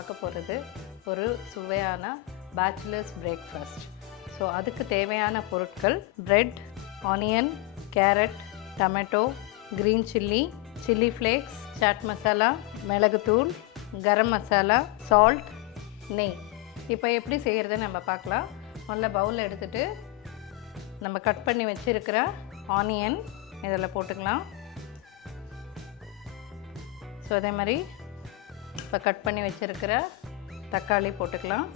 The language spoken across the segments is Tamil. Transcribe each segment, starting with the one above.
பார்க்க போகிறது ஒரு சுவையான பேச்சுலர்ஸ் பிரேக்ஃபாஸ்ட். ஸோ அதுக்கு தேவையான பொருட்கள் bread, onion, carrot, tomato, green chilli, chilli flakes, chaat masala, மிளகுத்தூள், கரம் மசாலா, சால்ட், நெய். இப்போ எப்படி செய்கிறதுன்னு நம்ம பார்க்கலாம். முதல்ல பவுலில் எடுத்துகிட்டு நம்ம கட் பண்ணி வச்சுருக்கிற ஆனியன் இதில் போட்டுக்கலாம். ஸோ அதே மாதிரி இப்போ கட் பண்ணி வச்சுருக்கிற தக்காளி போட்டுக்கலாம்.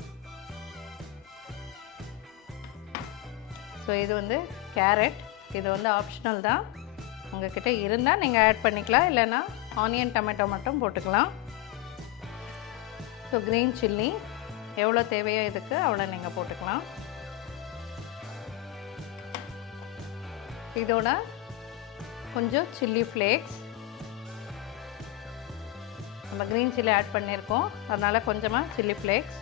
ஸோ இது வந்து கேரட், இது வந்து ஆப்ஷனல் தான். உங்கள்கிட்ட இருந்தால் நீங்கள் ஆட் பண்ணிக்கலாம், இல்லைன்னா ஆனியன் டொமேட்டோ மட்டும் போட்டுக்கலாம். ஸோ க்ரீன் சில்லி எவ்வளோ தேவையோ இதுக்கு அவ்வளோ நீங்கள் போட்டுக்கலாம். இதோட கொஞ்சம் சில்லி ஃப்ளேக்ஸ், நம்ம க்ரீன் சில்லி ஆட் பண்ணியிருக்கோம் அதனால் கொஞ்சமாக சில்லி ஃப்ளேக்ஸ்.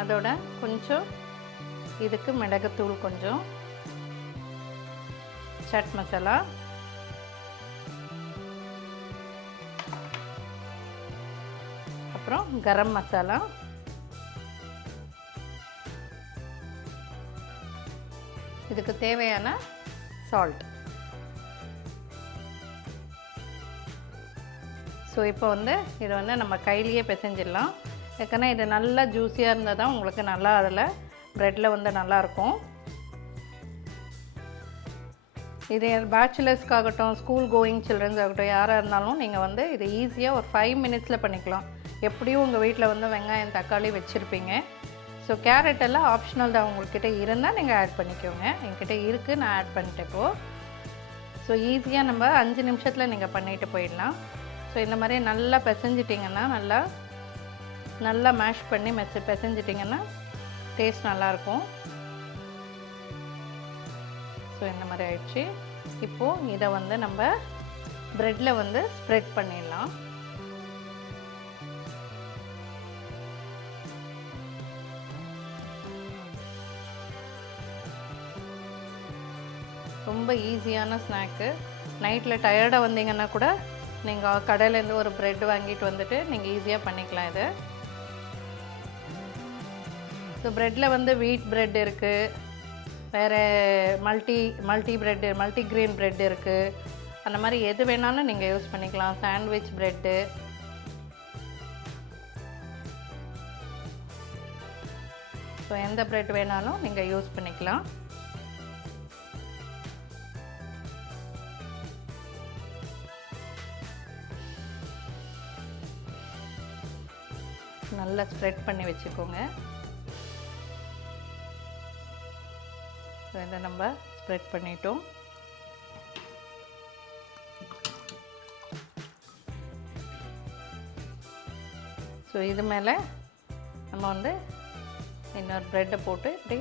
அதோட கொஞ்சம் இதுக்கு மிளகுத்தூள், கொஞ்சம் சாட் மசாலா, அப்புறம் கரம் மசாலா, இதுக்கு தேவையான சால்ட். ஸோ இப்போ வந்து இதை வந்து நம்ம கையிலேயே பிசைஞ்சிடலாம். ஏற்கனவே இது நல்லா ஜூஸியாக இருந்தால் தான் உங்களுக்கு நல்லா அதில் ப்ரெட்டில் வந்து நல்லாயிருக்கும். இது பேச்சுலர்ஸ்க்காகட்டும், ஸ்கூல் கோயிங் சில்ட்ரன்ஸ் ஆகட்டும், யாராக இருந்தாலும் நீங்கள் வந்து இது ஈஸியாக ஒரு 5 மினிட்ஸில் பண்ணிக்கலாம். எப்படியும் உங்கள் வீட்டில் வந்து வெங்காயம், தக்காளி வச்சுருப்பீங்க. ஸோ கேரட் எல்லாம் ஆப்ஷனல் தான், உங்கள்கிட்ட இருந்தால் நீங்கள் ஆட் பண்ணிக்கோங்க. என்கிட்ட இருக்குது, நான் ஆட் பண்ணிட்டேன் இப்போது. ஸோ ஈஸியாக நம்ம 5 நிமிஷத்தில் நீங்கள் பண்ணிட்டு போயிடலாம். ஸோ இந்த மாதிரி நல்லா பிசைஞ்சிட்டிங்கன்னா, நல்லா மேஷ் பண்ணி பிசைஞ்சிட்டிங்கன்னா டேஸ்ட் நல்லாயிருக்கும். ஸோ இந்த மாதிரி ஆயிடுச்சு. இப்போது இதை வந்து நம்ம ப்ரெட்டில் வந்து ஸ்ப்ரெட் பண்ணிடலாம். ரொம்ப ஈஸியான ஸ்நாக்கு. நைட்டில் டயர்டாக வந்தீங்கன்னா கூட நீங்கள் கடையிலேருந்து ஒரு ப்ரெட் வாங்கிட்டு வந்துட்டு நீங்கள் ஈஸியாக பண்ணிக்கலாம் இது. ஸோ ப்ரெட்டில் வந்து வீட் ப்ரெட் இருக்குது, வேறு மல்டி ப்ரெட்டு, மல்டிக்ரெயின் ப்ரெட் இருக்குது. அந்த மாதிரி எது வேணாலும் நீங்கள் யூஸ் பண்ணிக்கலாம். சாண்ட்விச் ப்ரெட்டு, ஸோ எந்த ப்ரெட் வேணாலும் நீங்கள் யூஸ் பண்ணிக்கலாம். நல்லா ஸ்ப்ரெட் பண்ணி வச்சுக்கோங்க. இதை நம்ம ஸ்ப்ரெட் பண்ணிட்டோம். ஸோ இது மேலே நம்ம வந்து இன்னொரு ப்ரெட்டை போட்டு இப்படி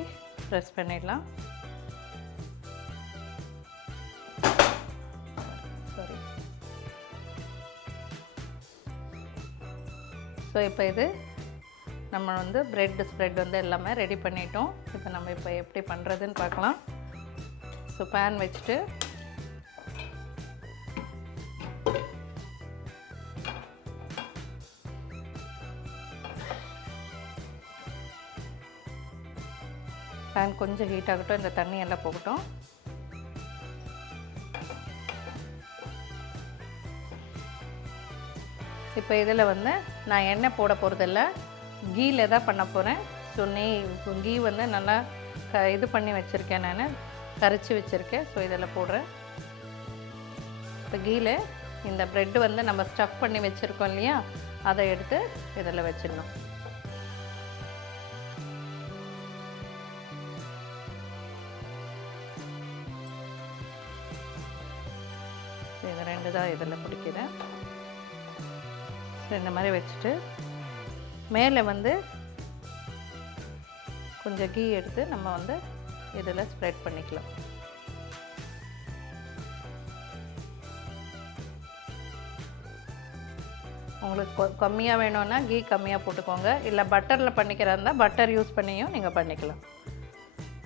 ப்ரெஸ் பண்ணிடலாம். ஸோ இப்போ இது நம்ம வந்து ப்ரெட் ஸ்ப்ரெட் வந்து எல்லாமே ரெடி பண்ணிட்டோம். இப்போ நம்ம இப்போ எப்படி பண்ணுறதுன்னு பார்க்கலாம். ஸோ பேன் வச்சுட்டு பேன் கொஞ்சம் ஹீட் ஆகட்டும், இந்த தண்ணி எல்லாம் போகட்டும். இப்போ இதில் வந்து நான் எண்ணெய் போட போகிறதில்ல, கீயில் தான் பண்ண போகிறேன். ஸோ கீ வந்து நல்லா இது பண்ணி வச்சுருக்கேன், நான் கரைச்சி வச்சுருக்கேன். ஸோ இதில் போடுறேன். இப்போ கீயில் இந்த ப்ரெட்டு வந்து நம்ம ஸ்டஃப் பண்ணி வச்சுருக்கோம் இல்லையா, அதை எடுத்து இதில் வச்சிடணும். இது 2 தான் இதில் பிடிக்கிறேன். இந்த மாதிரி வச்சுட்டு மேலே வந்து கொஞ்சம் கீ எடுத்து நம்ம வந்து இதில் ஸ்ப்ரெட் பண்ணிக்கலாம். உங்களுக்கு கம்மியாக வேணும்னா கீ கம்மியாக போட்டுக்கோங்க, இல்லை பட்டரில் பண்ணிக்கிறதா இருந்தால் பட்டர் யூஸ் பண்ணியும் நீங்கள் பண்ணிக்கலாம்.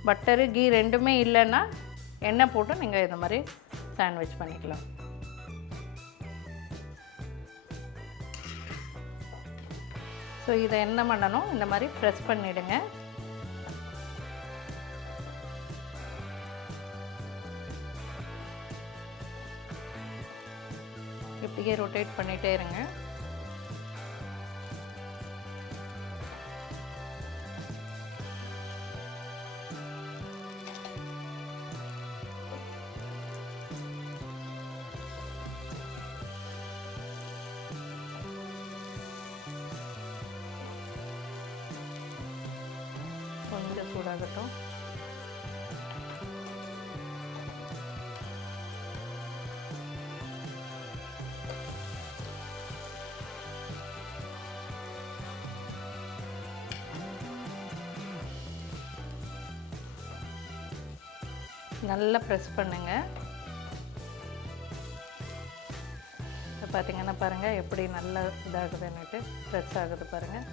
பட்டரு கீ ரெண்டுமே இல்லைன்னா எண்ணெய் போட்டு நீங்கள் இந்த மாதிரி சாண்ட்விச் பண்ணிக்கலாம். ஸோ இதை என்ன பண்ணணும், இந்த மாதிரி ப்ரெஸ் பண்ணிவிடுங்க. இப்படியே ரொட்டேட் பண்ணிகிட்டே இருங்க. கொஞ்சம் சூடாகட்டும். நல்லா ப்ரெஸ் பண்ணுங்க. பார்த்தீங்கன்னா பாருங்கள் எப்படி நல்லா இதாகுதுன்னுட்டு ப்ரெஸ் ஆகுது பாருங்கள்.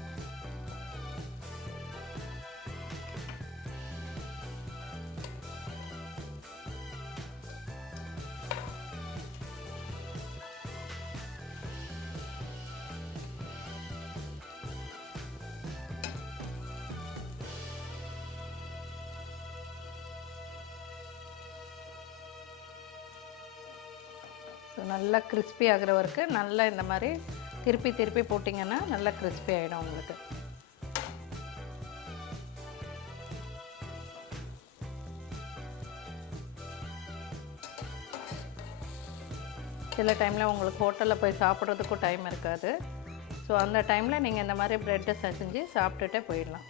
ஸோ நல்லா கிறிஸ்பி ஆகிற வரைக்கும் நல்லா இந்த மாதிரி திருப்பி திருப்பி போட்டிங்கன்னா நல்லா கிறிஸ்பி ஆகிடும் உங்களுக்கு. சில டைமில் உங்களுக்கு ஹோட்டலில் போய் சாப்பிட்றதுக்கும் டைம் இருக்காது. ஸோ அந்த டைமில் நீங்கள் இந்த மாதிரி ப்ரெட்டை செஞ்சு சாப்பிட்டுட்டே போயிடலாம்.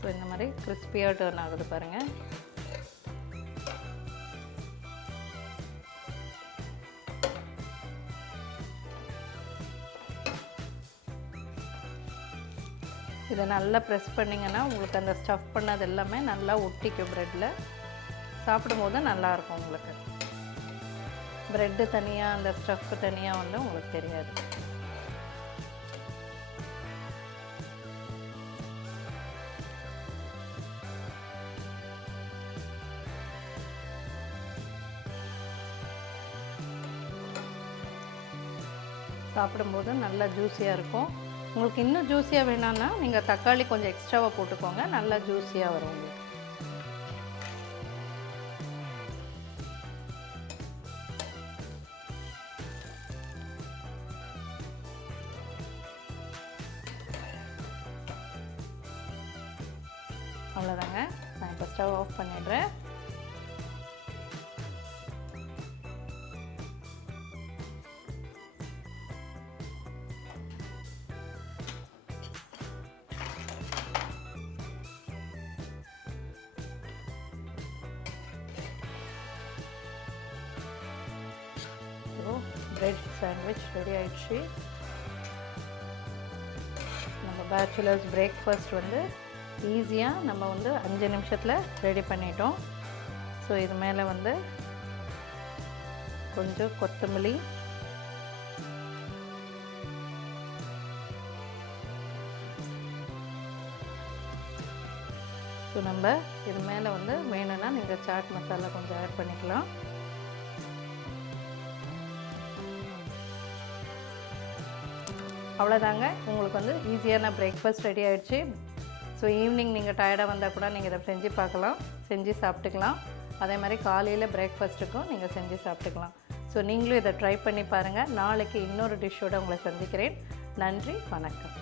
ஸோ இந்த மாதிரி கிறிஸ்பியாக டர்ன் ஆகுது பாருங்கள். இதை நல்லா ப்ரெஸ் பண்ணிங்கன்னா உங்களுக்கு அந்த ஸ்டஃப் பண்ணது எல்லாமே நல்லா ஒட்டிக்கும் ப்ரெட்டில். சாப்பிடும்போது நல்லாயிருக்கும் உங்களுக்கு. ப்ரெட்டு தனியாக அந்த ஸ்டஃப் தனியாக வந்து உங்களுக்கு தெரியாது. சாப்பிடும்போது நல்லா ஜூஸியாக இருக்கும். உங்களுக்கு இன்னும் ஜூஸியாக வேணான்னா நீங்கள் தக்காளி கொஞ்சம் எக்ஸ்ட்ராவாக போட்டுக்கோங்க, நல்லா ஜூஸியாக வரும் உங்களுக்கு. அவ்வளோதாங்க. நான் இப்போ ஸ்டவ் ஆஃப் பண்ணிடுறேன். பிரெட் சாண்ட்விச் ரெடி ஆயிடுச்சு. நம்ம பேச்சுலர்ஸ் பிரேக்ஃபாஸ்ட் வந்து ஈஸியாக நம்ம வந்து 5 நிமிஷத்தில் ரெடி பண்ணிட்டோம். ஸோ இது மேலே வந்து கொஞ்சம் கொத்தமல்லி, ஸோ நம்ம இது மேலே வந்து வேணும்னா நீங்கள் சாட் மசாலா கொஞ்சம் ஆட் பண்ணிக்கலாம். அவ்வளோதாங்க, உங்களுக்கு வந்து ஈஸியான பிரேக்ஃபாஸ்ட் ரெடி ஆகிடுச்சு. ஸோ ஈவினிங் நீங்கள் டயர்டாக வந்தால் கூட நீங்கள் இதை செஞ்சு பார்க்கலாம், செஞ்சு சாப்பிட்டுக்கலாம். அதே மாதிரி காலையில் பிரேக்ஃபாஸ்ட்டுக்கும் நீங்கள் செஞ்சு சாப்பிட்டுக்கலாம். ஸோ நீங்களும் இதை ட்ரை பண்ணி பாருங்கள். நாளைக்கு இன்னொரு டிஷ்ஷோடு உங்களை சந்திக்கிறேன். நன்றி, வணக்கம்.